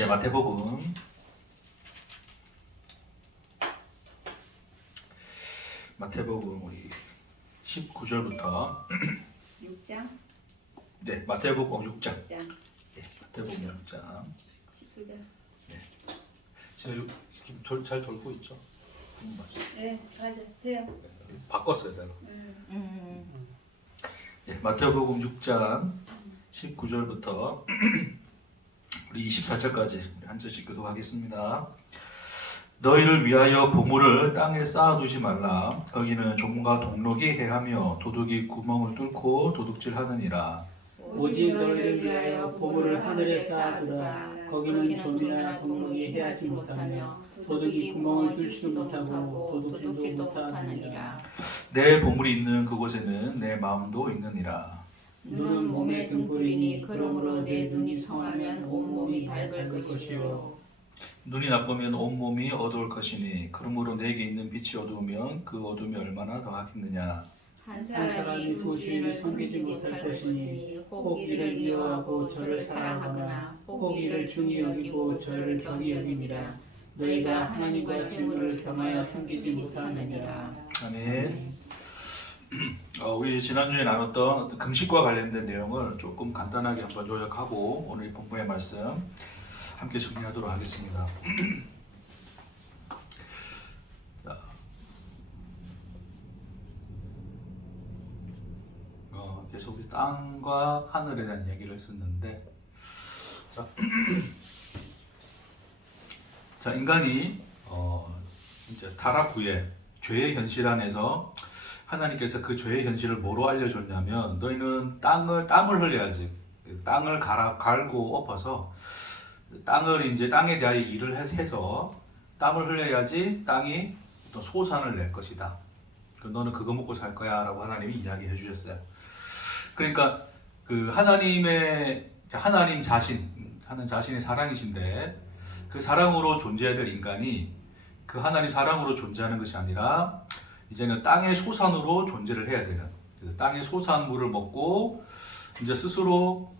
예, 마태복음 19절부터 6장? 네, 마태복음 6장. 6장. 네, 마태복음 6장. 19절. 지금 잘 돌고 있죠? 네, 맞아. 돼요. 바꿨어요, 내가. 네, 마태복음 6장 19절부터 우리 24절까지 한 절씩 교독하겠습니다. 너희를 위하여 보물을 땅에 쌓아두지 말라. 거기는 종과 동록이 해하며 도둑이 구멍을 뚫고 도둑질하느니라. 오직 너희를 위하여 보물을 하늘에 쌓아두라. 거기는 좀이나 동록이 해하지 못하며 도둑이 구멍을 뚫지도 못하고 도둑질도 못하느니라. 내 보물이 있는 그곳에는 내 마음도 있느니라. 눈은 몸의 등불이니 그러므로 내 눈이 성하면 온몸이 밝을 것이요. 눈이 나쁘면 온몸이 어두울 것이니 그러므로 내게 있는 빛이 어두우면 그 어둠이 얼마나 더하겠느냐. 한 사람이 그 주인을 섬기지 못할 것이니 혹 이를 미워하고 저를 사랑하거나 혹 이를 중히 여기고 저를 경히 여김이라. 너희가 하나님과 재물을 겸하여 섬기지 못하느니라. 아멘. 우리 지난주에 나눴던 어떤 금식과 관련된 내용을 조금 간단하게 한번 요약하고 오늘 본문의 말씀 함께 정리하도록 하겠습니다. 자, 계속 우리 땅과 하늘에 대한 이야기를 했었는데, 자, 자 인간이 이제 타락 후에 죄의 현실 안에서 하나님께서 그 죄의 현실을 뭐로 알려줬냐면 너희는 땀을 흘려야지. 땅을 갈고 엎어서 땅을 이제 땅에 대하여 일을 해서 땀을 흘려야지 땅이 또 소산을 낼 것이다. 너는 그거 먹고 살 거야라고 하나님이 이야기해 주셨어요. 그러니까 그 하나님 자신이 사랑이신데 그 사랑으로 존재해야 될 인간이 그 하나님 사랑으로 존재하는 것이 아니라 이제는 땅의 소산으로 존재를 해야 되는, 그래서 땅의 소산물을 먹고 이제 스스로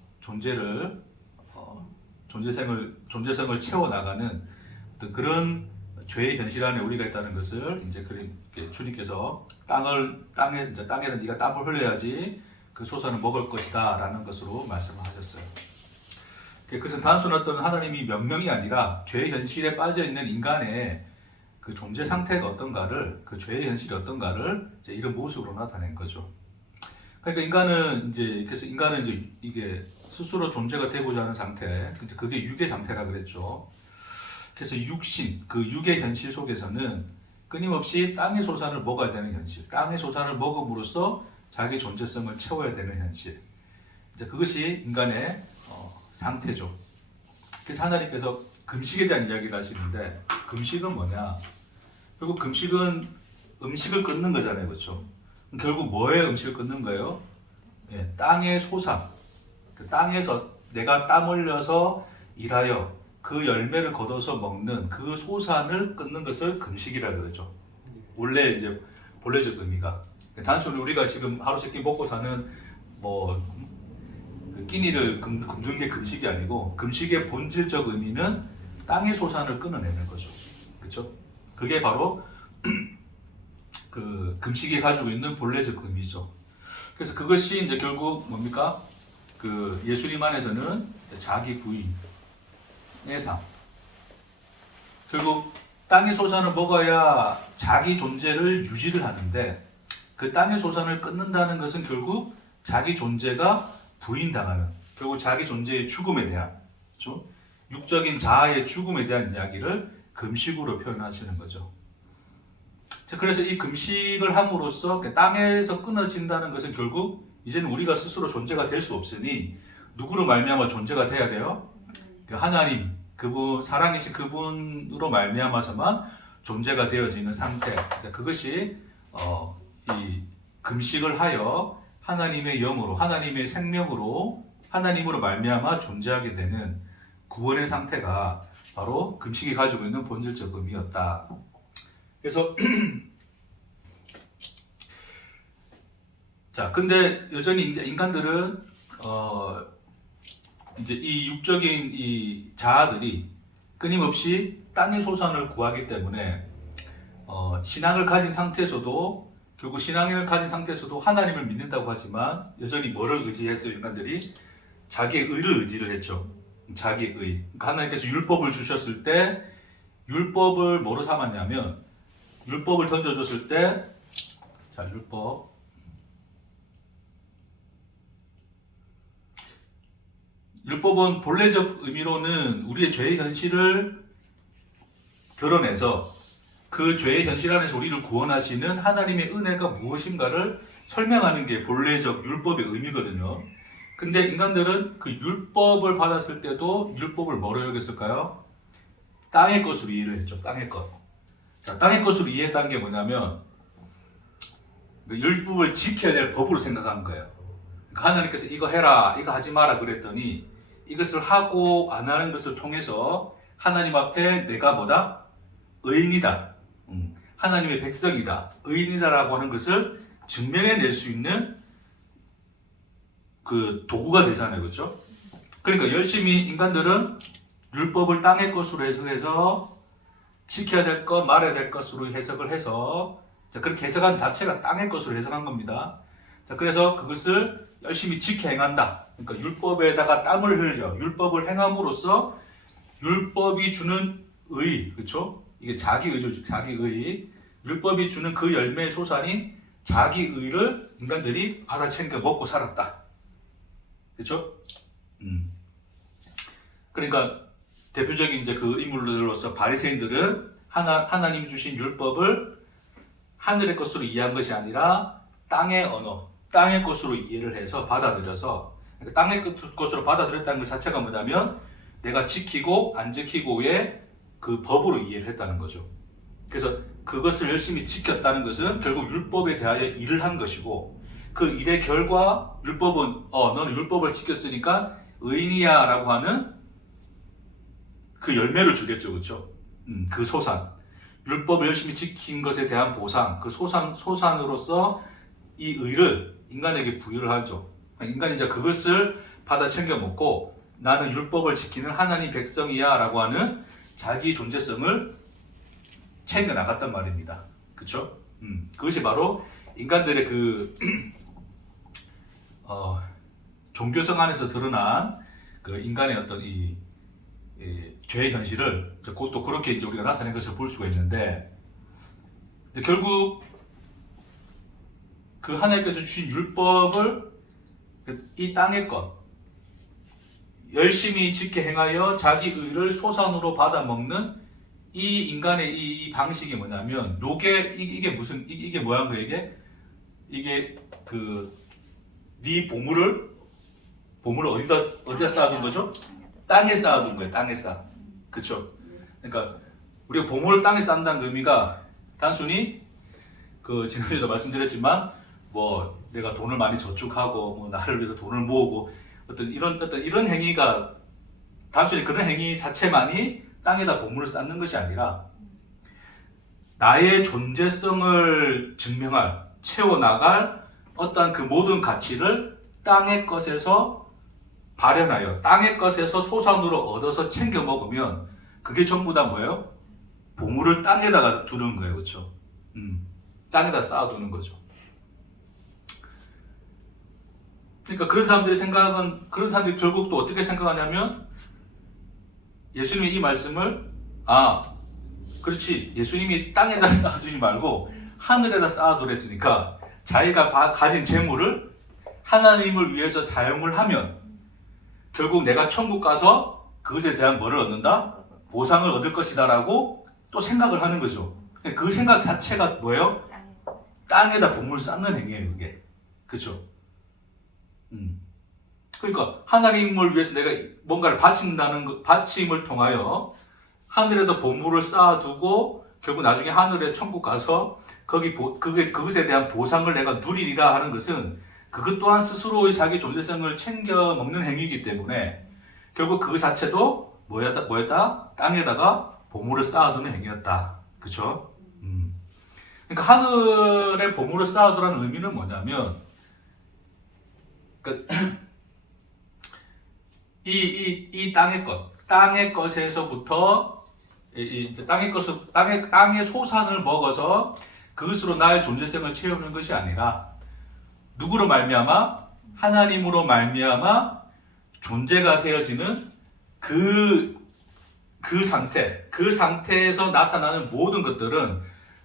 존재성을 채워나가는 어떤 그런 죄의 현실 안에 우리가 있다는 것을 이제 주님께서 땅에는 네가 땀을 흘려야지 그 소산을 먹을 것이다라는 것으로 말씀을 하셨어요. 그것은 단순 어떤 하나님이 명령이 아니라 죄의 현실에 빠져 있는 인간의 그 존재 상태가 어떤가를, 그 죄의 현실이 어떤가를 이제 이런 모습으로 나타낸 거죠. 그러니까 인간은 이제 이게 스스로 존재가 되고자 하는 상태, 그게 육의 상태라 그랬죠. 그래서 그 육의 현실 속에서는 끊임없이 땅의 소산을 먹어야 되는 현실, 땅의 소산을 먹음으로써 자기 존재성을 채워야 되는 현실. 이제 그것이 인간의 상태죠. 그래서 하나님께서 금식에 대한 이야기를 하시는데, 금식은 뭐냐? 결국 금식은 음식을 끊는 거잖아요, 그렇죠? 결국 뭐에 음식을 끊는 거예요? 예, 땅의 소산, 그 땅에서 내가 땀 흘려서 일하여 그 열매를 거둬서 먹는 그 소산을 끊는 것을 금식이라 그러죠. 원래 이제 본래적 의미가 단순히 우리가 지금 하루 세끼 먹고 사는 그 끼니를 굶는 게 금식이 아니고, 금식의 본질적 의미는 땅의 소산을 끊어내는 거죠. 그렇죠? 그게 바로 그 금식이 가지고 있는 본래적 의미죠. 그래서 그것이 이제 결국 뭡니까? 그 예수님 안에서는 자기 부인의 삶. 결국 땅의 소산을 먹어야 자기 존재를 유지를 하는데, 그 땅의 소산을 끊는다는 것은 결국 자기 존재가 부인당하는, 결국 자기 존재의 죽음에 대한, 그렇죠? 육적인 자아의 죽음에 대한 이야기를 금식으로 표현하시는 거죠. 자, 그래서 이 금식을 함으로써 땅에서 끊어진다는 것은 결국 이제는 우리가 스스로 존재가 될 수 없으니 누구로 말미암아 존재가 돼야 돼요? 그 하나님, 그분, 살아계신 그분으로 말미암아서만 존재가 되어지는 상태. 자, 그것이 이 금식을 하여 하나님의 영으로, 하나님의 생명으로, 하나님으로 말미암아 존재하게 되는 구원의 상태가 바로 금식이 가지고 있는 본질적 의미였다. 그래서 자, 근데 여전히 이제 인간들은 이제 이 육적인 이 자아들이 끊임없이 땅의 소산을 구하기 때문에 신앙을 가진 상태에서도 결국 신앙을 가진 상태에서도 하나님을 믿는다고 하지만 여전히 뭐를 의지했어요? 인간들이 자기의 의를 의지를 했죠. 자기의 의. 그러니까 하나님께서 율법을 주셨을 때 율법을 뭐로 삼았냐면 율법을 던져줬을 때 자, 율법은 본래적 의미로는 우리의 죄의 현실을 드러내서 그 죄의 현실 안에서 우리를 구원하시는 하나님의 은혜가 무엇인가를 설명하는 게 본래적 율법의 의미거든요. 근데 인간들은 그 율법을 받았을 때도 율법을 뭐로 여겼을까요? 땅의 것으로 이해를 했죠. 땅의 것. 자, 땅의 것으로 이해했다는 게 뭐냐면 그 율법을 지켜야 될 법으로 생각한 거예요. 그러니까 하나님께서 이거 해라, 이거 하지 마라 그랬더니 이것을 하고 안 하는 것을 통해서 하나님 앞에 내가 뭐다? 의인이다. 하나님의 백성이다. 의인이다라고 하는 것을 증명해낼 수 있는 그 도구가 되잖아요. 그렇죠? 그러니까 열심히 인간들은 율법을 땅의 것으로 해석해서 지켜야 될 것, 말해야 될 것으로 해석을 해서 자, 그렇게 해석한 자체가 땅의 것으로 해석한 겁니다. 자, 그래서 그것을 열심히 지켜 행한다. 그러니까 율법에다가 땀을 흘려 율법을 행함으로써 율법이 주는 의, 그렇죠? 이게 자기 의죠, 자기 의. 율법이 주는 그 열매의 소산인 자기 의를 인간들이 받아 챙겨 먹고 살았다. 그렇죠? 그러니까 대표적인 이제 그 인물들로서 바리새인들은 하나님 주신 율법을 하늘의 것으로 이해한 것이 아니라 땅의 언어, 땅의 것으로 이해를 해서 받아들여서 그러니까 땅의 것으로 받아들였다는 것 자체가 뭐냐면 내가 지키고 안 지키고의 그 법으로 이해를 했다는 거죠. 그래서 그것을 열심히 지켰다는 것은 결국 율법에 대하여 일을 한 것이고 그 일의 결과 율법은 너는 율법을 지켰으니까 의인이야 라고 하는 그 열매를 주겠죠. 그렇죠? 그 소산 율법을 열심히 지킨 것에 대한 보상 그 소산으로서 이 의를 인간에게 부여를 하죠. 인간이 이제 그것을 받아 챙겨 먹고 나는 율법을 지키는 하나님 백성이야 라고 하는 자기 존재성을 챙겨 나갔단 말입니다. 그렇죠? 그것이 바로 인간들의 그 종교성 안에서 드러난 그 인간의 어떤 이 죄의 현실을 또 그렇게 이제 우리가 나타낸 것을 볼 수가 있는데 결국 그 하나님께서 주신 율법을 이 땅의 것 열심히 지켜 행하여 자기 의를 소산으로 받아 먹는 이 인간의 이 방식이 뭐냐면 이게 무슨 이게 뭐야 그에게 이게 그 네 보물을 어디다 쌓아둔 거죠? 땅에 쌓아둔 거예요. 땅에 쌓아. 그렇죠? 그러니까 우리가 보물을 땅에 쌓는다는 의미가 단순히 그 지난주에도 말씀드렸지만 뭐 내가 돈을 많이 저축하고 뭐 나를 위해서 돈을 모으고 어떤 이런 행위가 단순히 그런 행위 자체만이 땅에다 보물을 쌓는 것이 아니라 나의 존재성을 증명할 채워나갈 어떠한 그 모든 가치를 땅의 것에서 발현하여 땅의 것에서 소산으로 얻어서 챙겨 먹으면 그게 전부 다 뭐예요? 보물을 땅에다가 두는 거예요. 그렇죠? 땅에다 쌓아두는 거죠. 그러니까 그런 사람들이 결국 또 어떻게 생각하냐면 예수님이 이 말씀을 그렇지 예수님이 땅에다 쌓아두지 말고 하늘에다 쌓아두랬으니까 자기가 가진 재물을 하나님을 위해서 사용을 하면 결국 내가 천국 가서 그것에 대한 뭐를 얻는다? 보상을 얻을 것이다 라고 또 생각을 하는 거죠. 그 생각 자체가 뭐예요? 땅에다 보물을 쌓는 행위예요. 그게. 그렇죠? 그러니까 하나님을 위해서 내가 뭔가를 바침을 통하여 하늘에도 보물을 쌓아두고 결국 나중에 하늘에 천국 가서 그것에 대한 보상을 내가 누리리라 하는 것은 그것 또한 스스로의 자기 존재성을 챙겨 먹는 행위이기 때문에 결국 그 자체도 뭐였다? 땅에다가 보물을 쌓아두는 행위였다. 그렇죠? 그러니까 하늘에 보물을 쌓아두라는 의미는 뭐냐면 그러니까 이 땅의 것에서부터 이제 땅의 소산을 먹어서 그것으로 나의 존재성을 채우는 것이 아니라 누구로 말미암아 하나님으로 말미암아 존재가 되어지는 그 상태에서 나타나는 모든 것들은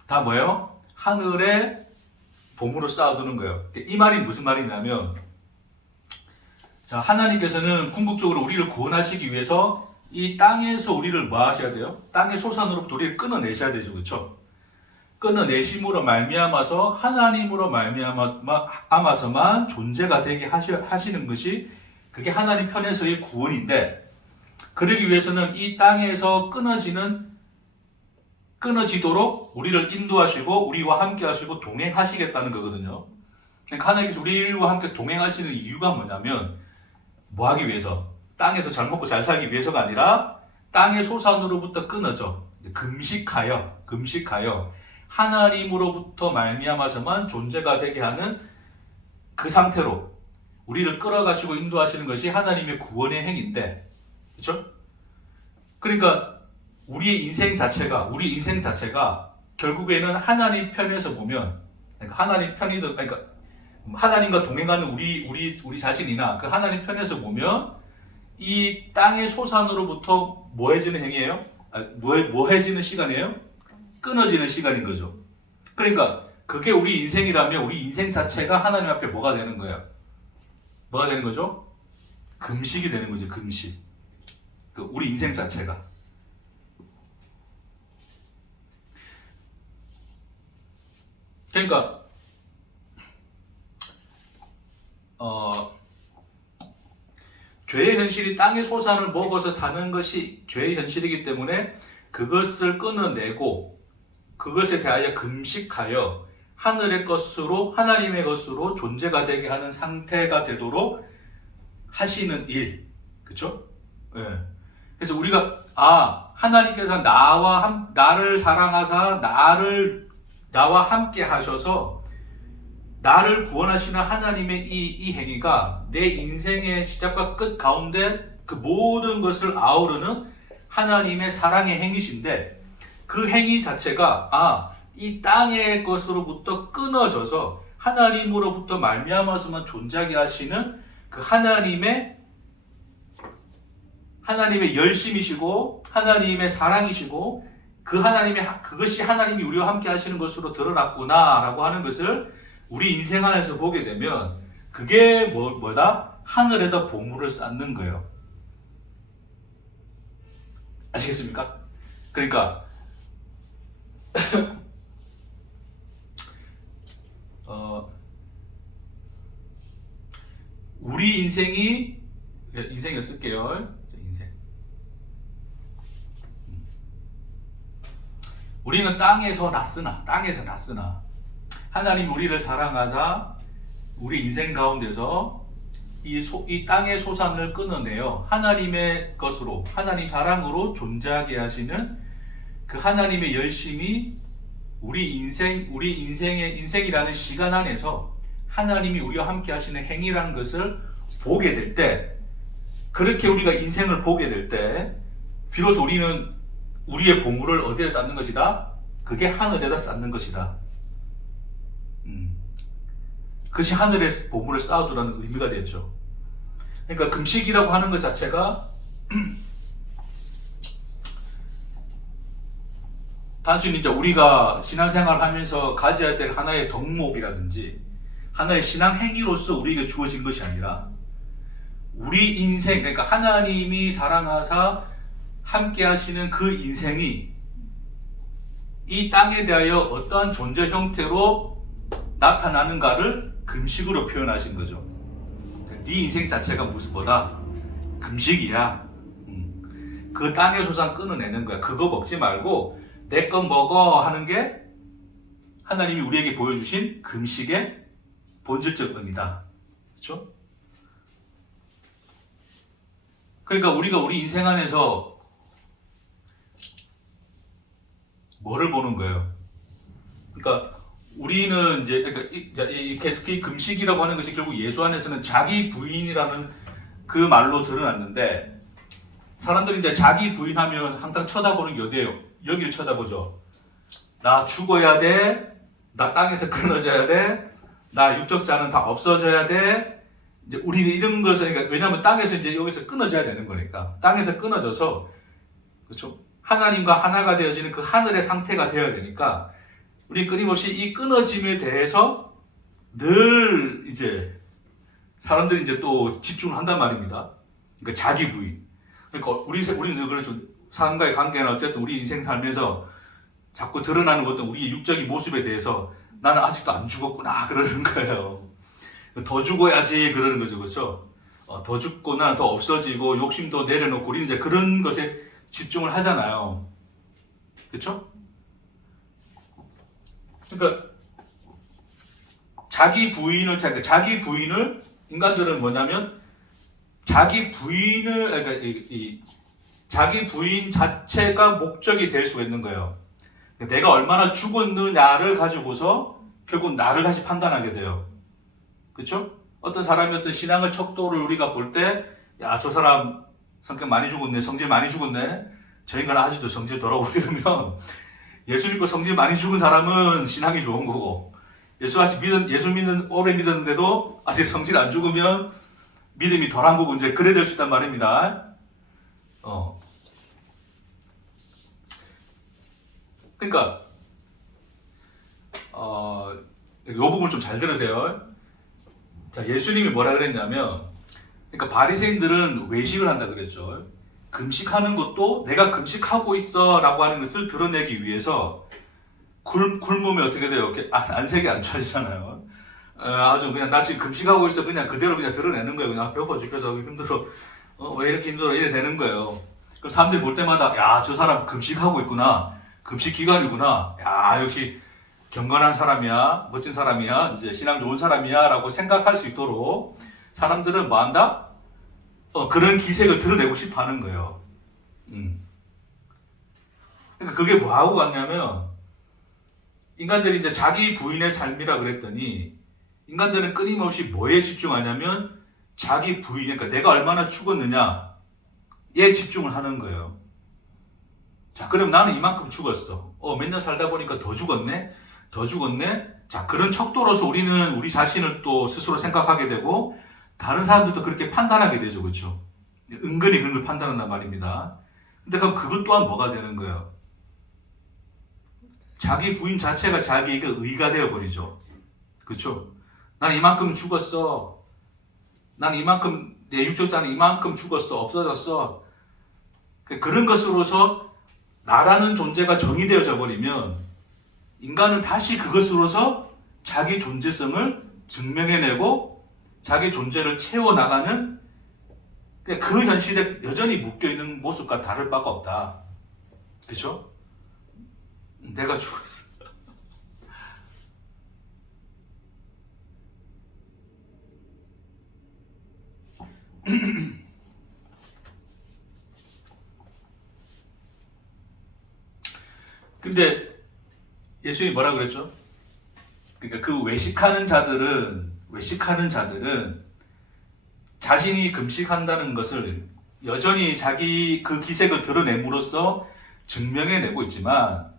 다 뭐예요? 하늘의 보물을 쌓아두는 거예요. 이 말이 무슨 말이냐면, 자, 하나님께서는 궁극적으로 우리를 구원하시기 위해서 이 땅에서 우리를 뭐 하셔야 돼요? 땅의 소산으로부터 우리를 끊어내셔야 되죠, 그렇죠? 끊어내심으로 말미암아서 하나님으로 말미암아서만 존재가 되게 하시는 것이 그게 하나님 편에서의 구원인데, 그러기 위해서는 이 땅에서 끊어지도록 우리를 인도하시고 우리와 함께 하시고 동행하시겠다는 거거든요. 그러니까 하나님께서 우리와 함께 동행하시는 이유가 뭐냐면, 뭐 하기 위해서? 땅에서 잘 먹고 잘 살기 위해서가 아니라 땅의 소산으로부터 끊어져 금식하여 하나님으로부터 말미암아서만 존재가 되게 하는 그 상태로 우리를 끌어가시고 인도하시는 것이 하나님의 구원의 행인데, 그렇죠? 그러니까 우리 인생 자체가 결국에는 하나님 편에서 보면, 그러니까 하나님 편이든, 그러니까 하나님과 동행하는 우리 자신이나 그 하나님 편에서 보면 이 땅의 소산으로부터 뭐해지는 행위예요? 뭐해지는 시간이에요? 끊어지는 시간인 거죠. 그러니까 그게 우리 인생이라면 우리 인생 자체가 하나님 앞에 뭐가 되는 거예요? 뭐가 되는 거죠? 금식이 되는 거죠. 금식. 우리 인생 자체가. 그러니까 죄의 현실이 땅의 소산을 먹어서 사는 것이 죄의 현실이기 때문에 그것을 끊어내고 그것에 대하여 금식하여 하늘의 것으로 하나님의 것으로 존재가 되게 하는 상태가 되도록 하시는 일, 그렇죠? 예. 그래서 우리가 하나님께서 나를 사랑하사 나와 함께 하셔서 나를 구원하시는 하나님의 이 행위가 내 인생의 시작과 끝 가운데 그 모든 것을 아우르는 하나님의 사랑의 행위신데, 그 행위 자체가 이 땅의 것으로부터 끊어져서 하나님으로부터 말미암아서만 존재하게 하시는 그 하나님의 열심이시고 하나님의 사랑이시고 그것이 하나님이 우리와 함께 하시는 것으로 드러났구나라고 하는 것을 우리 인생 안에서 보게 되면 그게 뭐다? 하늘에다 보물을 쌓는 거예요. 아시겠습니까? 그러니까 우리 인생을 쓸게요. 인생. 우리는 땅에서 났으나 하나님 우리를 사랑하사 우리 인생 가운데서 이 땅의 소산을 끊어내어 하나님의 것으로, 하나님 사랑으로 존재하게 하시는 그 하나님의 열심이 우리 인생이라는 시간 안에서 하나님이 우리와 함께 하시는 행위라는 것을 보게 될 때, 그렇게 우리가 인생을 보게 될 때 비로소 우리는 우리의 보물을 어디에 쌓는 것이다? 그게 하늘에다 쌓는 것이다. 그것이 하늘에 보물을 쌓아두라는 의미가 되죠. 그러니까 금식이라고 하는 것 자체가 단순히 이제 우리가 신앙생활을 하면서 가져야 될 하나의 덕목이라든지 하나의 신앙 행위로서 우리에게 주어진 것이 아니라 우리 인생, 그러니까 하나님이 사랑하사 함께 하시는 그 인생이 이 땅에 대하여 어떠한 존재 형태로 나타나는가를 금식으로 표현하신 거죠. 네 인생 자체가 무슨 뭐다? 금식이야. 그 땅의 소산 끊어내는 거야. 그거 먹지 말고 내 것 먹어 하는 게 하나님이 우리에게 보여주신 금식의 본질적 의미다. 그렇죠? 그러니까 우리가 우리 인생 안에서 뭐를 보는 거예요? 그러니까 우리는 이제 이 금식이라고 하는 것이 결국 예수 안에서는 자기 부인이라는 그 말로 드러났는데 사람들이 이제 자기 부인하면 항상 쳐다보는 게 어디예요? 여기를 쳐다보죠. 나 죽어야 돼. 나 땅에서 끊어져야 돼. 나 육적자는 다 없어져야 돼. 이제 우리는 이런 것을 그러니까 왜냐하면 땅에서 이제 여기서 끊어져야 되는 거니까 땅에서 끊어져서 그렇죠. 하나님과 하나가 되어지는 그 하늘의 상태가 되어야 되니까 우리 끊임없이 이 끊어짐에 대해서 늘 이제 사람들이 이제 또 집중을 한단 말입니다. 그러니까 자기 부인. 그러니까 우리는 그렇죠. 사람과의 관계는 어쨌든 우리 인생 삶에서 자꾸 드러나는 어떤 우리의 육적인 모습에 대해서 나는 아직도 안 죽었구나 그러는 거예요. 더 죽어야지 그러는 거죠, 그렇죠? 더 죽고 나는 더 없어지고 욕심도 내려놓고 우리는 이제 그런 것에 집중을 하잖아요, 그렇죠? 그러니까 자기 부인을 인간들은 뭐냐면 자기 부인을 그러니까 자기 부인 자체가 목적이 될 수가 있는 거예요. 내가 얼마나 죽었느냐를 가지고서 결국 나를 다시 판단하게 돼요. 그렇죠? 어떤 사람이 어떤 신앙의 척도를 우리가 볼 때, 야, 저 사람 성격 많이 죽었네, 성질 많이 죽었네, 저 인간 아직도 성질 더러워 이러면 예수 믿고 성질 많이 죽은 사람은 신앙이 좋은 거고, 예수 믿는 오래 믿었는데도 아직 성질 안 죽으면 믿음이 덜한 거고 이제 그래 될 수 있단 말입니다. 그러니까 이 부분 좀 잘 들으세요. 자, 예수님이 뭐라 그랬냐면, 그러니까 바리새인들은 외식을 한다 그랬죠. 금식하는 것도 내가 금식하고 있어라고 하는 것을 드러내기 위해서 굶으면 어떻게 돼요? 안색이 안 좋아지잖아요. 아주 그냥 나 지금 금식하고 있어 그냥 그대로 그냥 드러내는 거예요. 그냥 배고파 죽겠어 힘들어. 왜 이렇게 힘들어 이래 되는 거예요. 그럼 사람들이 볼 때마다 야, 저 사람 금식하고 있구나. 금식 기간이구나. 야, 역시 경건한 사람이야, 멋진 사람이야, 이제 신앙 좋은 사람이야 라고 생각할 수 있도록 사람들은 뭐 한다? 그런 기색을 드러내고 싶어 하는 거예요. 그러니까 그게 뭐하고 같냐면 인간들이 이제 자기 부인의 삶이라 그랬더니 인간들은 끊임없이 뭐에 집중하냐면 자기 부인, 그러니까 내가 얼마나 죽었느냐에 집중을 하는 거예요. 자, 그럼 나는 이만큼 죽었어. 몇 년 살다 보니까 더 죽었네? 더 죽었네? 자, 그런 척도로서 우리는 우리 자신을 또 스스로 생각하게 되고 다른 사람들도 그렇게 판단하게 되죠. 그렇죠? 은근히 그런 걸 판단한단 말입니다. 근데 그럼 그것 또한 뭐가 되는 거예요? 자기 부인 자체가 자기에게 의가 되어버리죠. 그렇죠? 나는 이만큼 죽었어. 나는 이만큼, 내 육적자는 이만큼 죽었어. 없어졌어. 그런 것으로서 나라는 존재가 정의되어져 버리면 인간은 다시 그것으로서 자기 존재성을 증명해내고 자기 존재를 채워나가는 그 현실에 여전히 묶여있는 모습과 다를 바가 없다. 그렇죠? 내가 죽었어. 근데 예수님이 뭐라 그랬죠? 그러니까 그 외식하는 자들은 자신이 금식한다는 것을 여전히 자기 그 기색을 드러냄으로써 증명해내고 있지만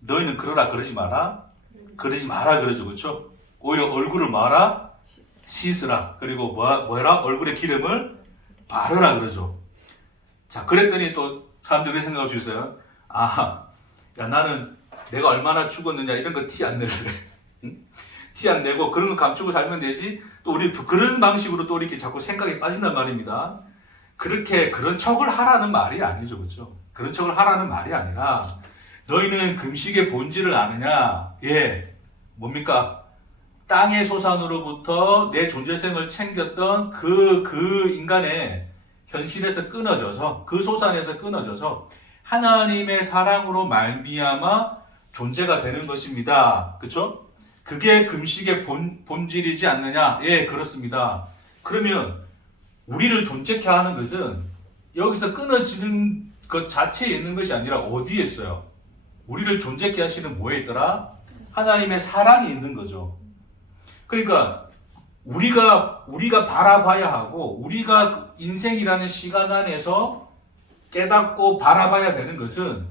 너희는 그러지 마라 그러죠. 그렇죠? 오히려 얼굴을 뭐하라? 씻으라. 그리고 뭐해라? 얼굴에 기름을 바르라 그러죠. 자, 그랬더니 또 사람들이 생각할 수 있어요. 아, 야, 나는 내가 얼마나 죽었느냐 이런 거 티 안 내래. 티 안 내고 그런 거 감추고 살면 되지. 또 우리 그런 방식으로 또 이렇게 자꾸 생각이 빠진단 말입니다. 그런 척을 하라는 말이 아니죠. 그렇죠? 그런 척을 하라는 말이 아니라 너희는 금식의 본질을 아느냐? 예, 뭡니까? 땅의 소산으로부터 내 존재성을 챙겼던 그 인간의 현실에서 끊어져서 그 소산에서 끊어져서 하나님의 사랑으로 말미암아 존재가 되는 것입니다. 그렇죠? 그게 금식의 본질이지 않느냐? 예, 그렇습니다. 그러면 우리를 존재케 하는 것은 여기서 끊어지는 것 자체에 있는 것이 아니라 어디에 있어요? 우리를 존재케 하시는 뭐에 있더라? 하나님의 사랑이 있는 거죠. 그러니까 우리가 바라봐야 하고 우리가 인생이라는 시간 안에서 깨닫고 바라봐야 되는 것은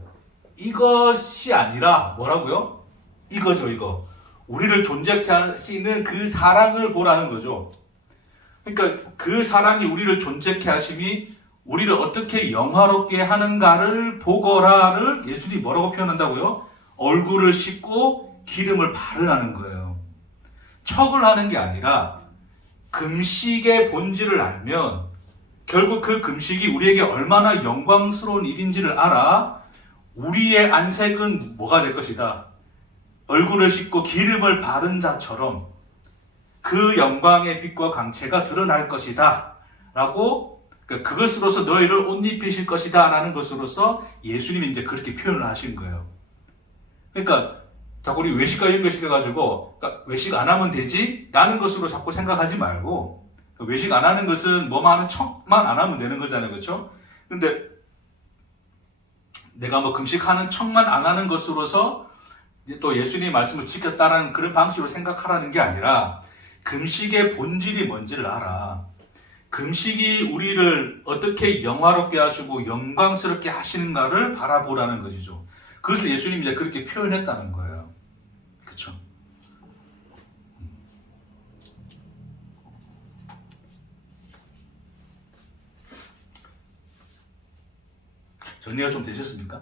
이것이 아니라 뭐라고요? 이거죠, 이거. 우리를 존재케 하시는 그 사랑을 보라는 거죠. 그러니까 그 사랑이 우리를 존재케 하심이 우리를 어떻게 영화롭게 하는가를 보거라를 예수님이 뭐라고 표현한다고요? 얼굴을 씻고 기름을 바르라는 거예요. 척을 하는 게 아니라 금식의 본질을 알면 결국 그 금식이 우리에게 얼마나 영광스러운 일인지를 알아 우리의 안색은 뭐가 될 것이다. 얼굴을 씻고 기름을 바른 자처럼 그 영광의 빛과 광채가 드러날 것이다. 라고 그것으로서 너희를 옷 입히실 것이다. 라는 것으로서 예수님이 이제 그렇게 표현을 하신 거예요. 그러니까 자꾸 우리 외식과 연결시켜가지고 그러니까 외식 안 하면 되지? 라는 것으로 자꾸 생각하지 말고 외식 안 하는 것은 뭐만 하는 척만 안 하면 되는 거잖아요. 그렇죠? 근데 내가 뭐 금식하는 척만 안 하는 것으로서 또 예수님의 말씀을 지켰다는 그런 방식으로 생각하라는 게 아니라 금식의 본질이 뭔지를 알아. 금식이 우리를 어떻게 영화롭게 하시고 영광스럽게 하시는가를 바라보라는 것이죠. 그것을 예수님이 이제 그렇게 표현했다는 거예요. 그렇죠? 정리가 좀 되셨습니까?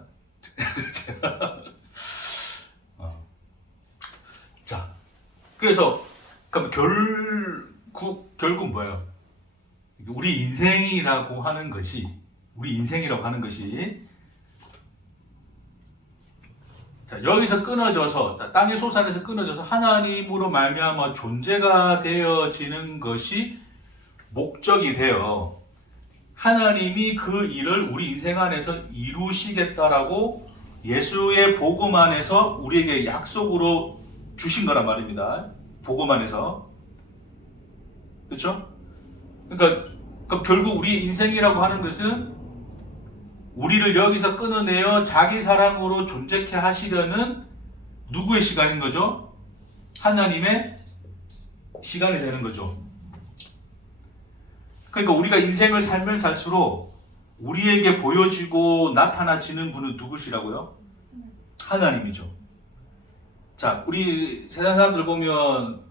자, 그래서 그럼 결국 뭐예요? 우리 인생이라고 하는 것이 자, 여기서 끊어져서 자, 땅의 소산에서 끊어져서 하나님으로 말미암아 존재가 되어지는 것이 목적이 되어 하나님이 그 일을 우리 인생 안에서 이루시겠다라고 예수의 복음 안에서 우리에게 약속으로 주신 거란 말입니다. 복음 안에서. 그렇죠? 그러니까 결국 우리 인생이라고 하는 것은 우리를 여기서 끊어내어 자기 사랑으로 존재케 하시려는 누구의 시간인 거죠? 하나님의 시간이 되는 거죠. 그러니까 우리가 인생을 살면 살수록 우리에게 보여지고 나타나지는 분은 누구시라고요? 하나님이죠. 자, 우리 세상 사람들 보면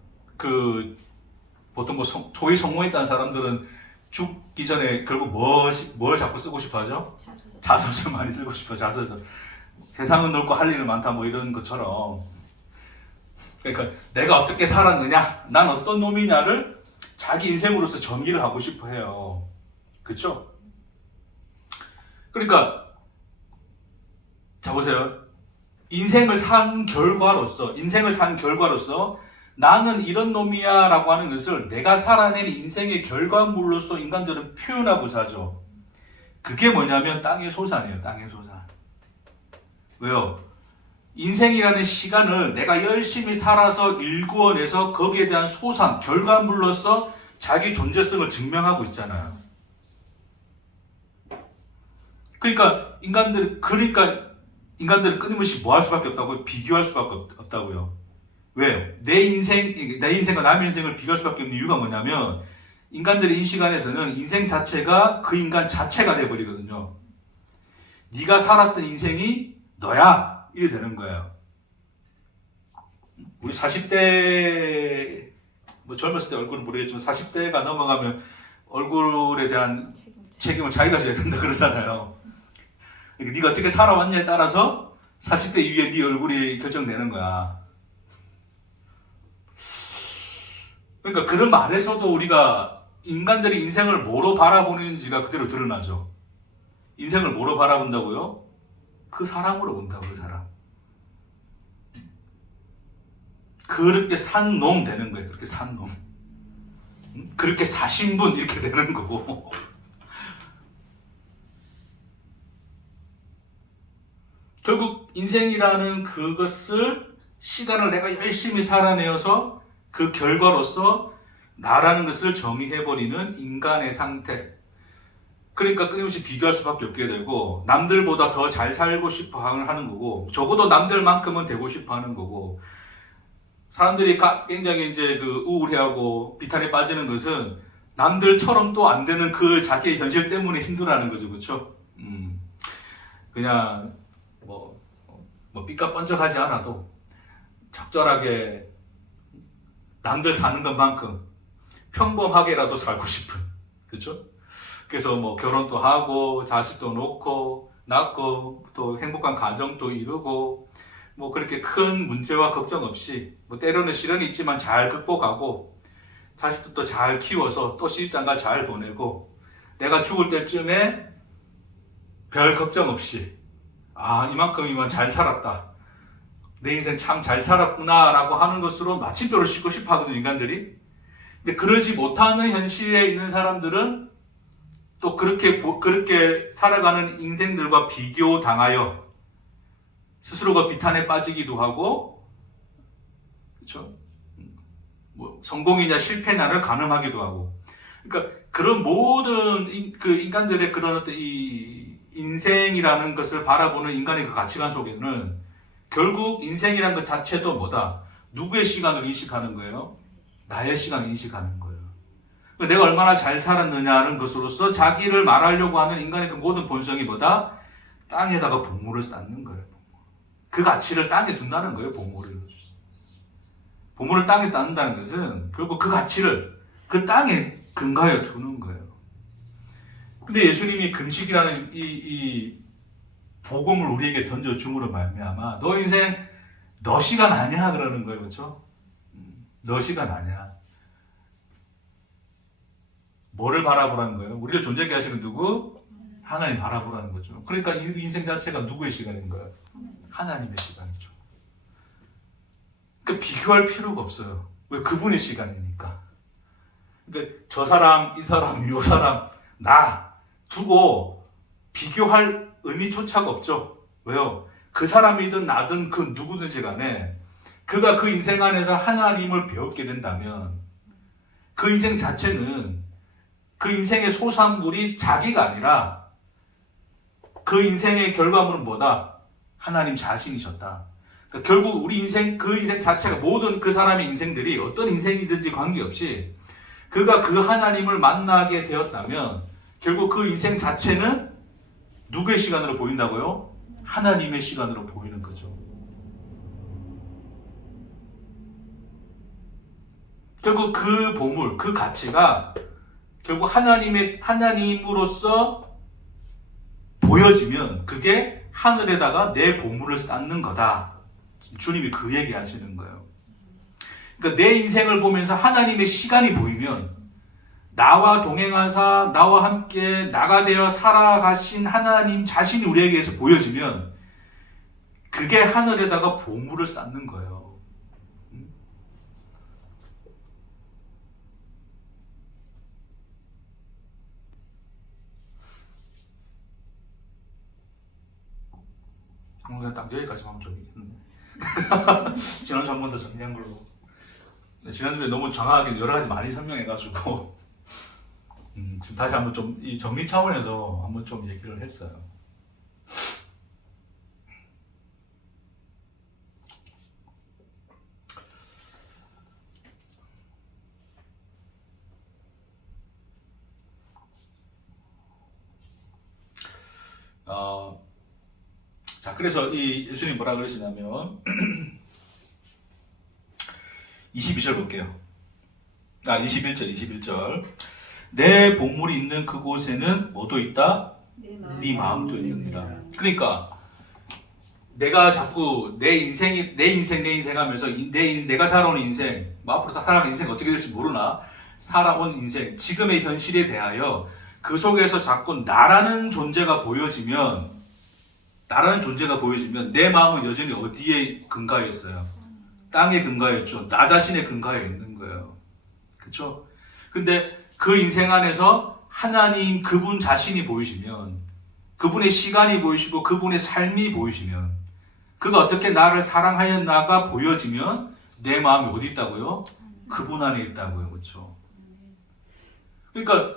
보통 뭐 소위 성공했다는 사람들은 죽기 전에 결국 뭘 자꾸 쓰고 싶어 하죠? 자서서 많이 쓰고 싶어. 자서서. 세상은 넓고 할 일은 많다 뭐 이런 것처럼. 그러니까 내가 어떻게 살았느냐, 난 어떤 놈이냐를 자기 인생으로서 정의를 하고 싶어 해요. 그렇죠? 그러니까 자 보세요. 인생을 산 결과로서 나는 이런 놈이야 라고 하는 것을 내가 살아낸 인생의 결과물로서 인간들은 표현하고자 하죠. 그게 뭐냐면 땅의 소산이에요. 땅의 소산. 왜요? 인생이라는 시간을 내가 열심히 살아서 일구어내서 거기에 대한 소산, 결과물로서 자기 존재성을 증명하고 있잖아요. 그러니까 인간들은 끊임없이 뭐 할 수밖에 없다고요? 비교할 수밖에 없다고요. 왜요? 내 인생과 남의 인생을 비교할 수밖에 없는 이유가 뭐냐면 인간들의 인식 안에서는 인생 자체가 그 인간 자체가 돼버리거든요. 네가 살았던 인생이 너야 이래 되는 거예요. 우리 40대 뭐 젊었을 때 얼굴은 모르겠지만 40대가 넘어가면 얼굴에 대한 책임을 자기가 져야 된다 그러잖아요. 그러니까 네가 어떻게 살아왔냐에 따라서 40대 이후에 네 얼굴이 결정되는 거야. 그러니까 그런 말에서도 우리가 인간들이 인생을 뭐로 바라보는지가 그대로 드러나죠. 인생을 뭐로 바라본다고요? 그 사람으로 본다고. 그 사람. 그렇게 산 놈 되는 거예요. 그렇게 산 놈. 그렇게 사신 분 이렇게 되는 거고. 결국 인생이라는 그것을 시간을 내가 열심히 살아내어서 그 결과로서 나라는 것을 정의해버리는 인간의 상태. 그러니까 끊임없이 비교할 수밖에 없게 되고 남들보다 더 잘 살고 싶어 하는 거고 적어도 남들만큼은 되고 싶어 하는 거고 사람들이 굉장히 이제 그 우울해하고 비탄에 빠지는 것은 남들처럼 또 안 되는 그 자기의 현실 때문에 힘들어하는 거죠, 그렇죠? 그냥 뭐 삐까뻔쩍하지 않아도 적절하게 남들 사는 것만큼 평범하게라도 살고 싶은, 그렇죠? 그래서 뭐 결혼도 하고 자식도 놓고 낳고 또 행복한 가정도 이루고 뭐 그렇게 큰 문제와 걱정 없이 뭐 때로는 시련이 있지만 잘 극복하고 자식도 또 잘 키워서 또 시집장가 잘 보내고 내가 죽을 때쯤에 별 걱정 없이 이만큼이면 잘 살았다, 내 인생 참 잘 살았구나 라고 하는 것으로 마침표를 싣고 싶어 하거든요, 인간들이. 근데 그러지 못하는 현실에 있는 사람들은 또 그렇게 살아가는 인생들과 비교당하여 스스로가 비탄에 빠지기도 하고, 그렇죠? 뭐 성공이냐 실패냐를 가늠하기도 하고. 그러니까 그런 모든 그 인간들의 그런 어떤 이 인생이라는 것을 바라보는 인간의 그 가치관 속에는 결국 인생이란 것 자체도 뭐다? 누구의 시간을 인식하는 거예요? 나의 시간을 인식하는 거예요. 내가 얼마나 잘 살았느냐는 것으로서 자기를 말하려고 하는 인간의 그 모든 본성이 뭐다? 땅에다가 보물을 쌓는 거예요. 그 가치를 땅에 둔다는 거예요, 보물을. 보물을 땅에 쌓는다는 것은 결국 그 가치를 그 땅에 근거하여 두는 거예요. 근데 예수님이 금식이라는 이 복음을 우리에게 던져줌으로 말미암아 너 인생 너 시간 아니야 그러는 거예요, 그렇죠? 너 시간 아니야. 뭐를 바라보라는 거예요? 우리를 존재하게 하시는 누구? 하나님 바라보라는 거죠. 그러니까 이 인생 자체가 누구의 시간인 거예요? 하나님의 시간이죠. 그러니까 비교할 필요가 없어요. 왜? 그분의 시간이니까. 그러니까 저 사람, 이 사람, 요 사람, 나 두고 비교할 의미조차가 없죠. 왜요? 그 사람이든 나든 그 누구든지 간에 그가 그 인생 안에서 하나님을 배웠게 된다면 그 인생 자체는 그 인생의 소산물이 자기가 아니라 그 인생의 결과물은 뭐다? 하나님 자신이셨다. 그러니까 결국 우리 인생, 그 인생 자체가 모든 그 사람의 인생들이 어떤 인생이든지 관계없이 그가 그 하나님을 만나게 되었다면 결국 그 인생 자체는 누구의 시간으로 보인다고요? 하나님의 시간으로 보이는 거죠. 결국 그 보물, 그 가치가 결국 하나님으로서 보여지면 그게 하늘에다가 내 보물을 쌓는 거다. 주님이 그 얘기 하시는 거예요. 그러니까 내 인생을 보면서 하나님의 시간이 보이면 나와 동행하사 나와 함께 나가 되어 살아가신 하나님 자신이 우리에게서 보여지면 그게 하늘에다가 보물을 쌓는 거예요. 그냥 딱 여기까지만 하면 좀 있겠네. 지난주 한 번 더 정리한 걸로. 지난주에 너무 정확하게 여러 가지 많이 설명해가지고 지금 다시 한번 좀 이 정리 차원에서 한번 좀 얘기를 했어요. 자, 그래서 이 예수님이 뭐라 그러시냐면 22절 볼게요. 21절. 내 보물이 있는 그곳에는 뭐도 있다? 네 마음도 있느니라. 그러니까 내가 자꾸 내 인생 하면서 내가 살아온 인생, 뭐 앞으로 살아가는 인생 어떻게 될지 모르나 살아온 인생, 지금의 현실에 대하여 그 속에서 자꾸 나라는 존재가 보여지면 내 마음은 여전히 어디에 근거해 있어요? 땅에 근거해 있죠. 나 자신의 근거해 있는 거예요. 그렇죠? 근데 그 인생 안에서 하나님 그분 자신이 보이시면, 그분의 시간이 보이시고 그분의 삶이 보이시면, 그가 어떻게 나를 사랑하였나가 보여지면 내 마음이 어디 있다고요? 그분 안에 있다고요. 그렇죠? 그러니까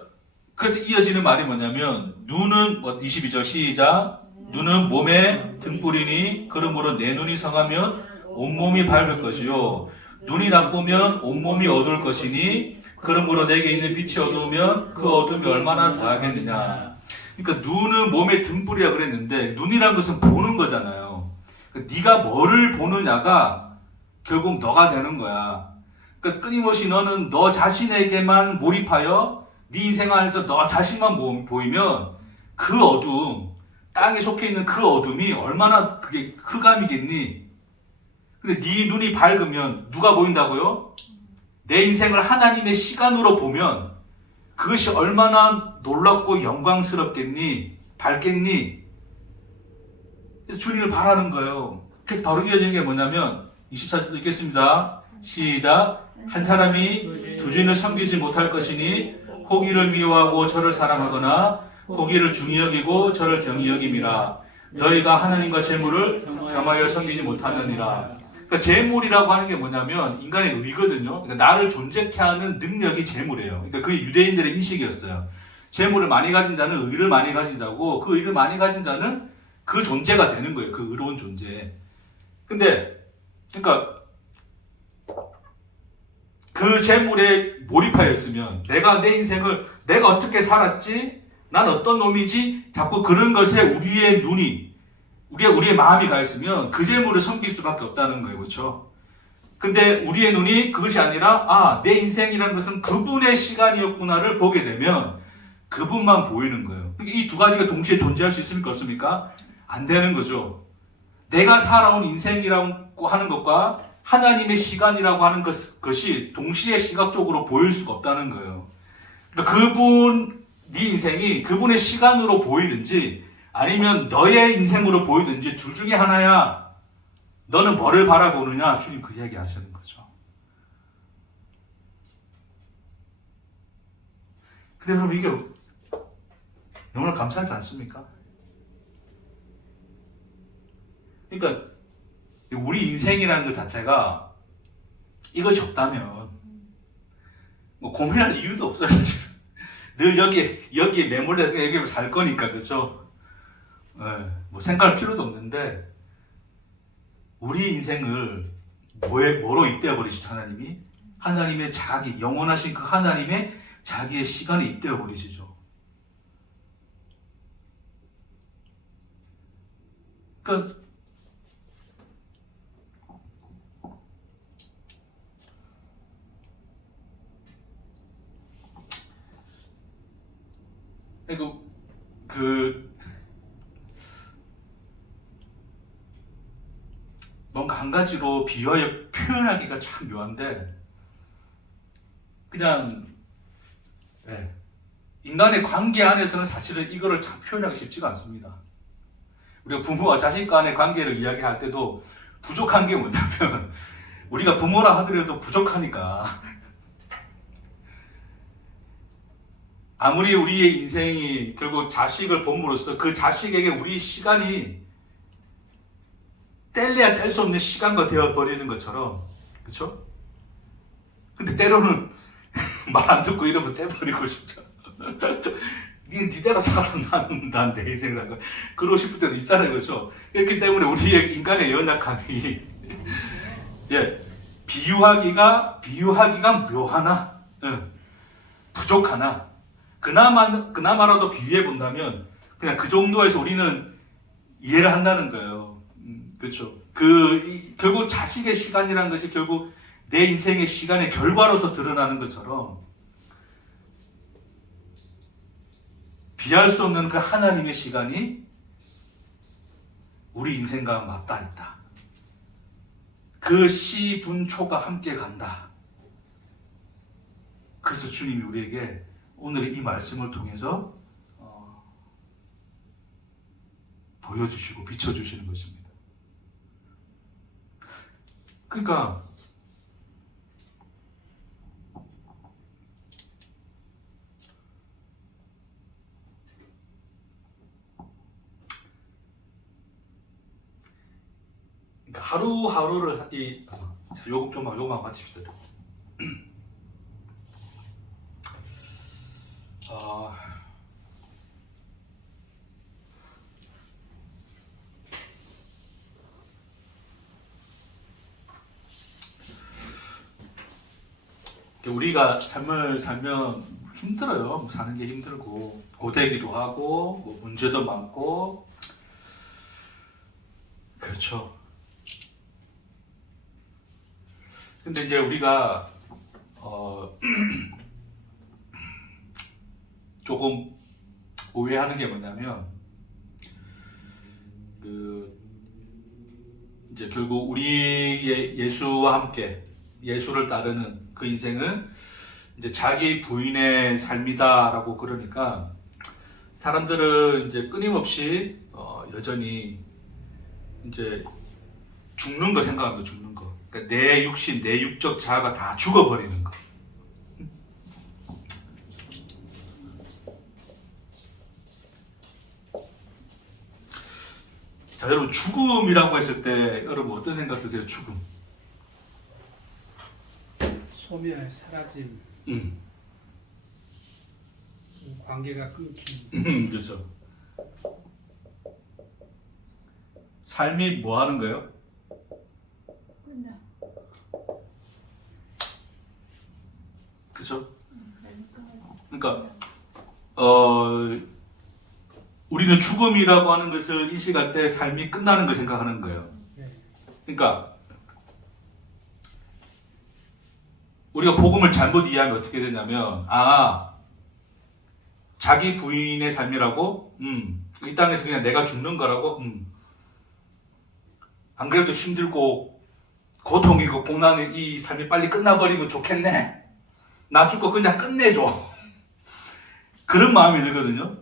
그래서 이어지는 말이 뭐냐면 눈은 22절 시작. 눈은 몸의 등불이니 그러므로 내 눈이 성하면 온몸이 밝을 것이요 눈이 나쁘면 온몸이 어두울 것이니 그러므로 내게 있는 빛이 어두우면 그 어둠이 얼마나 더하겠느냐. 그러니까 눈은 몸의 등불이라 그랬는데 눈이란 것은 보는 거잖아요. 그러니까 네가 뭐를 보느냐가 결국 너가 되는 거야. 그러니까 끊임없이 너는 너 자신에게만 몰입하여 네 인생 안에서 너 자신만 보이면 그 어둠, 땅에 속해 있는 그 어둠이 얼마나 그게 흑암이겠니? 근데 네 눈이 밝으면 누가 보인다고요? 내 인생을 하나님의 시간으로 보면 그것이 얼마나 놀랍고 영광스럽겠니? 밝겠니? 그래서 주님을 바라는 거예요. 그래서 바로 이어지는 게 뭐냐면 24절도 읽겠습니다. 시작. 한 사람이 두 주인을 섬기지 못할 것이니 포기를 미워하고 저를 사랑하거나 포기를 중히 여기고 저를 경히 여김이라. 너희가 하나님과 재물을 겸하여 섬기지 못하느니라. 그러니까 재물이라고 하는 게 뭐냐면 인간의 의거든요. 그러니까 나를 존재케 하는 능력이 재물이에요. 그러니까 그게 유대인들의 인식이었어요. 재물을 많이 가진 자는 의를 많이 가진 자고 그 의를 많이 가진 자는 그 존재가 되는 거예요. 그 의로운 존재. 근데 그러니까 그 재물에 몰입하였으면 내가 내 인생을 내가 어떻게 살았지? 난 어떤 놈이지? 자꾸 그런 것에 우리의 눈이 우리의 마음이 가 있으면 그 재물을 섬길 수밖에 없다는 거예요. 그렇죠? 근데 우리의 눈이 그것이 아니라 내 인생이라는 것은 그분의 시간이었구나를 보게 되면 그분만 보이는 거예요. 이 두 가지가 동시에 존재할 수 있습니까? 없습니까? 안 되는 거죠. 내가 살아온 인생이라고 하는 것과 하나님의 시간이라고 하는 것이 동시에 시각적으로 보일 수가 없다는 거예요. 그러니까 네 인생이 그분의 시간으로 보이든지 아니면 너의 인생으로 보이든지 둘 중에 하나야. 너는 뭐를 바라보느냐? 주님 그 이야기 하시는 거죠. 근데 그럼 이게 너무나 감사하지 않습니까? 그러니까 우리 인생이라는 것 자체가 이것이 없다면 뭐 고민할 이유도 없어요. 늘 여기에 매몰려 여기 살 거니까. 그렇죠? 네, 뭐 생각할 필요도 없는데 우리 인생을 뭐로 잇대어 버리시죠? 하나님의 자기 영원하신 그 하나님의 자기의 시간에 잇대어 버리시죠. 그러니까 뭔가 한 가지로 비유하여 표현하기가 참 묘한데 그냥 인간의 관계 안에서는 사실은 이거를 참 표현하기 쉽지가 않습니다. 우리가 부모와 자식 간의 관계를 이야기할 때도 부족한 게 뭐냐면 우리가 부모라 하더라도 부족하니까 아무리 우리의 인생이 결국 자식을 봄으로써 그 자식에게 우리 시간이 뗄래야 뗄 수 없는 시간과 되어버리는 것처럼, 그렇죠? 근데 때로는 말 안 듣고 이러면 떼버리고 싶죠. 니대로 살아, 난 내 인생 살 거야. 그러고 싶을 때도 있잖아요, 그렇죠? 그렇기 때문에 우리의 인간의 연약함이 비유하기가 묘하나, 부족하나, 그나마라도 비유해 본다면 그냥 그 정도에서 우리는 이해를 한다는 거예요. 그렇죠. 결국 자식의 시간이라는 것이 결국 내 인생의 시간의 결과로서 드러나는 것처럼 비할 수 없는 그 하나님의 시간이 우리 인생과 맞닿아 있다. 그 시분초가 함께 간다. 그래서 주님이 우리에게 오늘 이 말씀을 통해서 보여주시고 비춰주시는 것입니다. 그러니까 하루하루를 요것만 마칩시다. 우리가 삶을 살면 힘들어요. 사는 게 힘들고 고되기도 하고 뭐 문제도 많고 그렇죠. 근데 이제 우리가 조금 오해하는 게 뭐냐면 이제 결국 우리의 예수와 함께 예수를 따르는 그 인생은 이제 자기 부인의 삶이다라고 그러니까 사람들은 이제 끊임없이 여전히 이제 죽는 거 생각하는 거, 죽는 거. 그러니까 내 육신, 내 육적 자아가 다 죽어버리는 거. 자, 여러분 죽음이라고 했을 때 여러분 어떤 생각 드세요? 죽음. 소멸, 사라짐, 관계가 끊김. 그렇죠. 삶이 뭐 하는 거예요? 끝나. 그렇죠. 삶이 끝나. 그러니까 우리는 죽음이라고 하는 것을 인식할 때 삶이 끝나는 걸 생각하는 거예요. 네. 그러니까 우리가 복음을 잘못 이해하면 어떻게 되냐면 자기 부인의 삶이라고? 이 땅에서 그냥 내가 죽는 거라고? 안 그래도 힘들고 고통이고 고난의 이 삶이 빨리 끝나버리면 좋겠네. 나 죽고 그냥 끝내줘. 그런 마음이 들거든요.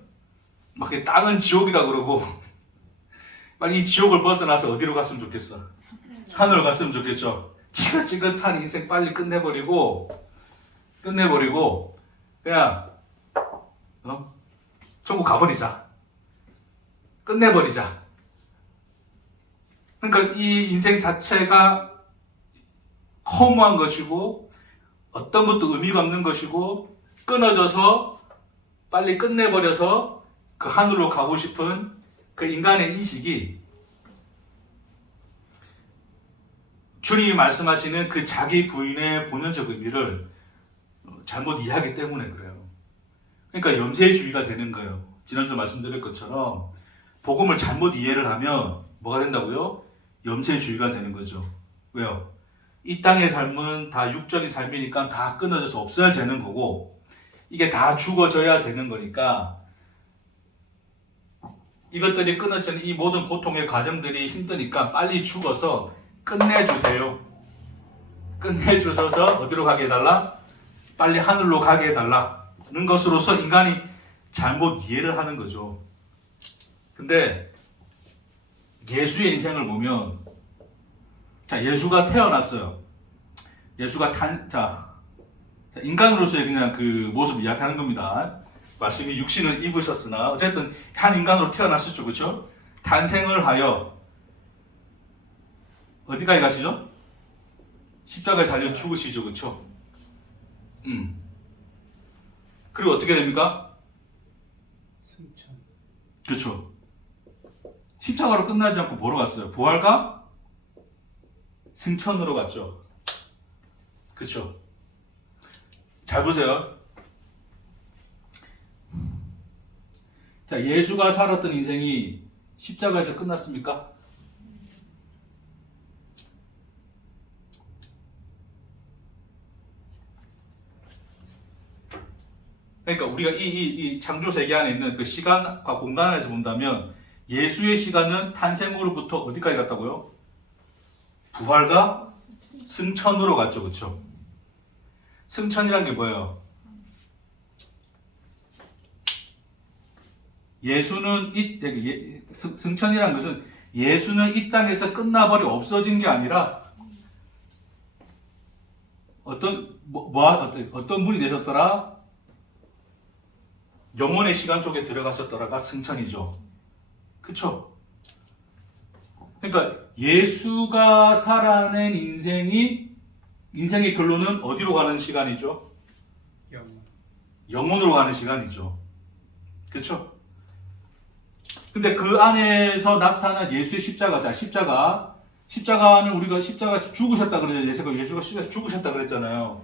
막 땅은 지옥이라 그러고 빨리 이 지옥을 벗어나서 어디로 갔으면 좋겠어? 하늘로 갔으면 좋겠죠. 지긋지긋한 인생 빨리 끝내버리고 그냥 천국 가버리자. 끝내버리자. 그러니까 이 인생 자체가 허무한 것이고 어떤 것도 의미가 없는 것이고 끊어져서 빨리 끝내버려서 그 하늘로 가고 싶은 그 인간의 인식이 주님이 말씀하시는 그 자기 부인의 본연적 의미를 잘못 이해하기 때문에 그래요. 그러니까 염세주의가 되는 거예요. 지난주에 말씀드린 것처럼 복음을 잘못 이해를 하면 뭐가 된다고요? 염세주의가 되는 거죠. 왜요? 이 땅의 삶은 다 육적인 삶이니까 다 끊어져서 없어야 되는 거고 이게 다 죽어져야 되는 거니까 이것들이 끊어지는 이 모든 고통의 과정들이 힘드니까 빨리 죽어서 끝내주세요. 끝내주셔서 어디로 가게 해달라? 빨리 하늘로 가게 해달라는 것으로서 인간이 잘못 이해를 하는 거죠. 근데 예수의 인생을 보면 자, 예수가 태어났어요. 예수가 인간으로서의 그냥 그 모습을 이야기하는 겁니다. 말씀이 육신을 입으셨으나 어쨌든 한 인간으로 태어났었죠. 그렇죠? 탄생을 하여 어디까지 가시죠? 십자가에 달려 죽으시죠. 그렇죠? 그리고 어떻게 됩니까? 승천. 그렇죠. 십자가로 끝나지 않고 뭐로 갔어요? 부활과 승천으로 갔죠. 그렇죠? 잘 보세요. 자, 예수가 살았던 인생이 십자가에서 끝났습니까? 그러니까 우리가 이 창조 세계 안에 있는 그 시간과 공간 안에서 본다면 예수의 시간은 탄생으로부터 어디까지 갔다고요? 부활과 승천으로 갔죠. 그렇죠? 승천이란 게 뭐예요? 예수는 승천이란 것은 예수는 이 땅에서 끝나버려 없어진 게 아니라 어떤 분이 되셨더라? 영혼의 시간 속에 들어가셨더라가 승천이죠. 그쵸? 그러니까 예수가 살아낸 인생의 결론은 어디로 가는 시간이죠? 영혼으로 가는 시간이죠. 그쵸? 근데 그 안에서 나타난 예수의 십자가는 우리가 십자가에서 죽으셨다 그러잖아요. 예수가 십자가에서 죽으셨다 그랬잖아요.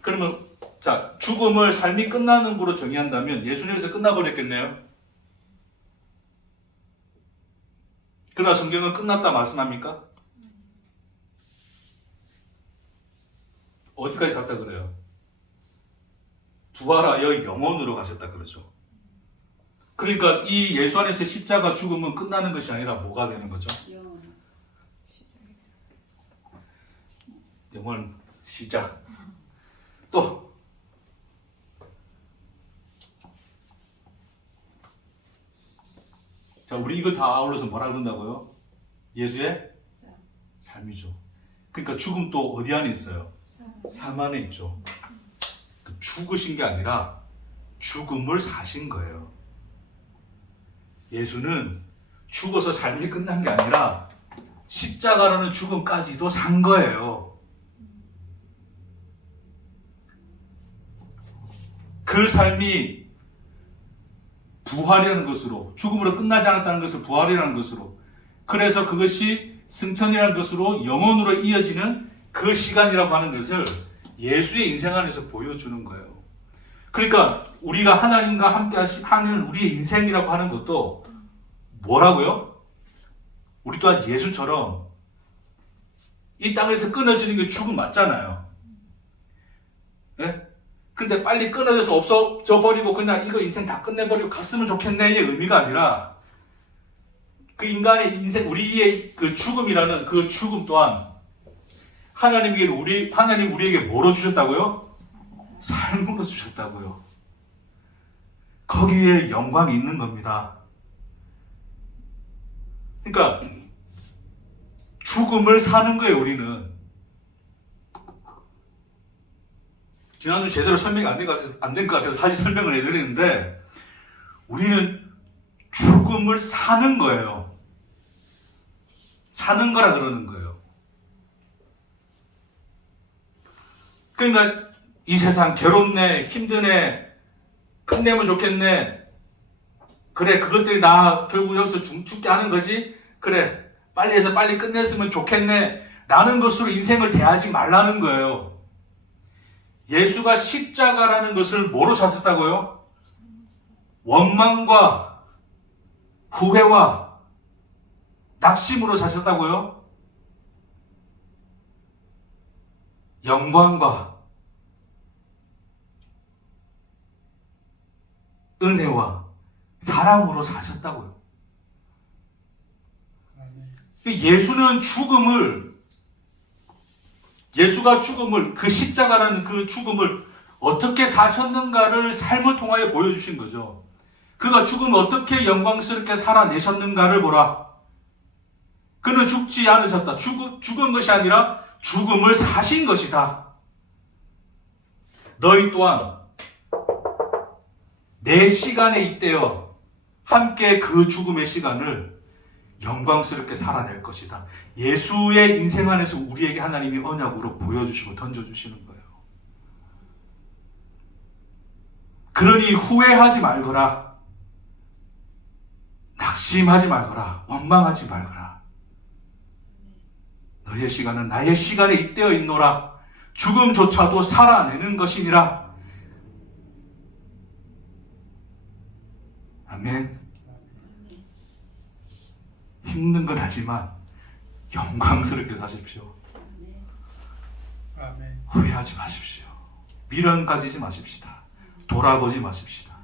그러면 자, 죽음을 삶이 끝나는 거로 정의한다면 예수님에서 끝나버렸겠네요. 그러나 성경은 끝났다 말씀합니까? 어디까지 갔다 그래요? 부활하여 영원으로 가셨다 그러죠. 그러니까 이 예수 안에서 십자가 죽음은 끝나는 것이 아니라 뭐가 되는 거죠? 영원 시작. 또 자, 우리 이걸 다 아울러서 뭐라 그런다고요? 예수의 삶이죠. 그러니까 죽음 또 어디 안에 있어요? 삶 안에 있죠. 죽으신 게 아니라 죽음을 사신 거예요. 예수는 죽어서 삶이 끝난 게 아니라 십자가라는 죽음까지도 산 거예요. 그 삶이 부활이라는 것으로, 죽음으로 끝나지 않았다는 것을 부활이라는 것으로, 그래서 그것이 승천이라는 것으로 영원으로 이어지는 그 시간이라고 하는 것을 예수의 인생 안에서 보여주는 거예요. 그러니까 우리가 하나님과 함께 하는 우리의 인생이라고 하는 것도 뭐라고요? 우리 또한 예수처럼 이 땅에서 끊어지는 게 죽음 맞잖아요. 예? 근데 빨리 끊어져서 없어져 버리고 그냥 이거 인생 다 끝내버리고 갔으면 좋겠네의 의미가 아니라 그 인간의 인생, 우리의 그 죽음이라는 그 죽음 또한 하나님 우리에게 뭐로 주셨다고요? 삶으로 주셨다고요. 거기에 영광이 있는 겁니다. 그러니까 죽음을 사는 거예요, 우리는. 지난주 제대로 설명이 안 된 것 같아서 다시 설명을 해드리는데, 우리는 죽음을 사는 거예요. 사는 거라 그러는 거예요. 그러니까 이 세상 괴롭네, 힘드네, 끝내면 좋겠네, 그래 그것들이 나 결국 여기서 죽게 하는 거지, 그래 빨리 해서 빨리 끝냈으면 좋겠네 라는 것으로 인생을 대하지 말라는 거예요. 예수가 십자가라는 것을 뭐로 사셨다고요? 원망과 후회와 낙심으로 사셨다고요? 영광과 은혜와 사랑으로 사셨다고요. 예수가 죽음을, 그 십자가라는 그 죽음을 어떻게 사셨는가를 삶을 통하여 보여주신 거죠. 그가 죽음을 어떻게 영광스럽게 살아내셨는가를 보라. 그는 죽지 않으셨다. 죽은 것이 아니라 죽음을 사신 것이다. 너희 또한 내 시간에 잇대어 함께 그 죽음의 시간을 영광스럽게 살아낼 것이다. 예수의 인생 안에서 우리에게 하나님이 언약으로 보여주시고 던져주시는 거예요. 그러니 후회하지 말거라. 낙심하지 말거라. 원망하지 말거라. 너의 시간은 나의 시간에 잇대어 있노라. 죽음조차도 살아내는 것이니라. 아멘. 힘든 건 하지만 영광스럽게 사십시오. 아멘. 후회하지 마십시오. 미련 가지지 마십시다. 돌아보지 마십시다.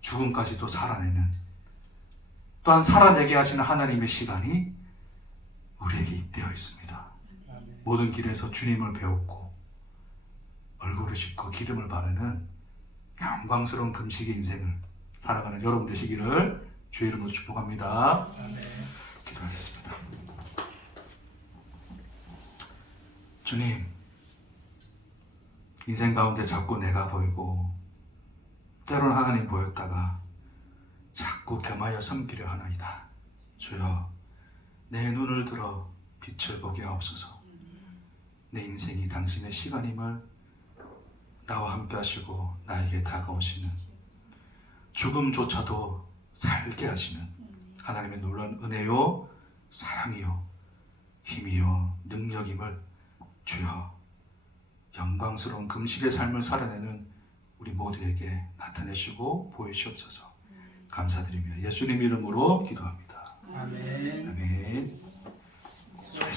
죽음까지도 살아내는, 또한 살아내게 하시는 하나님의 시간이 우리에게 잇대어 있습니다. 아멘. 모든 길에서 주님을 배웠고 얼굴을 씻고 기름을 바르는 영광스러운 금식의 인생을 살아가는 여러분 되시기를 주의 이름으로 축복합니다. 아멘. 기도하겠습니다. 주님, 인생 가운데 자꾸 내가 보이고 때로는 하나님 보였다가 자꾸 겸하여 섬기려 하나이다. 주여, 내 눈을 들어 빛을 보게 하옵소서. 내 인생이 당신의 시간임을 나와 함께 하시고 나에게 다가오시는, 죽음조차도 살게 하시는 하나님의 놀라운 은혜요, 사랑이요, 힘이요, 능력임을 주여 영광스러운 금식의 삶을 살아내는 우리 모두에게 나타내시고 보이시옵소서. 감사드리며 예수님 이름으로 기도합니다.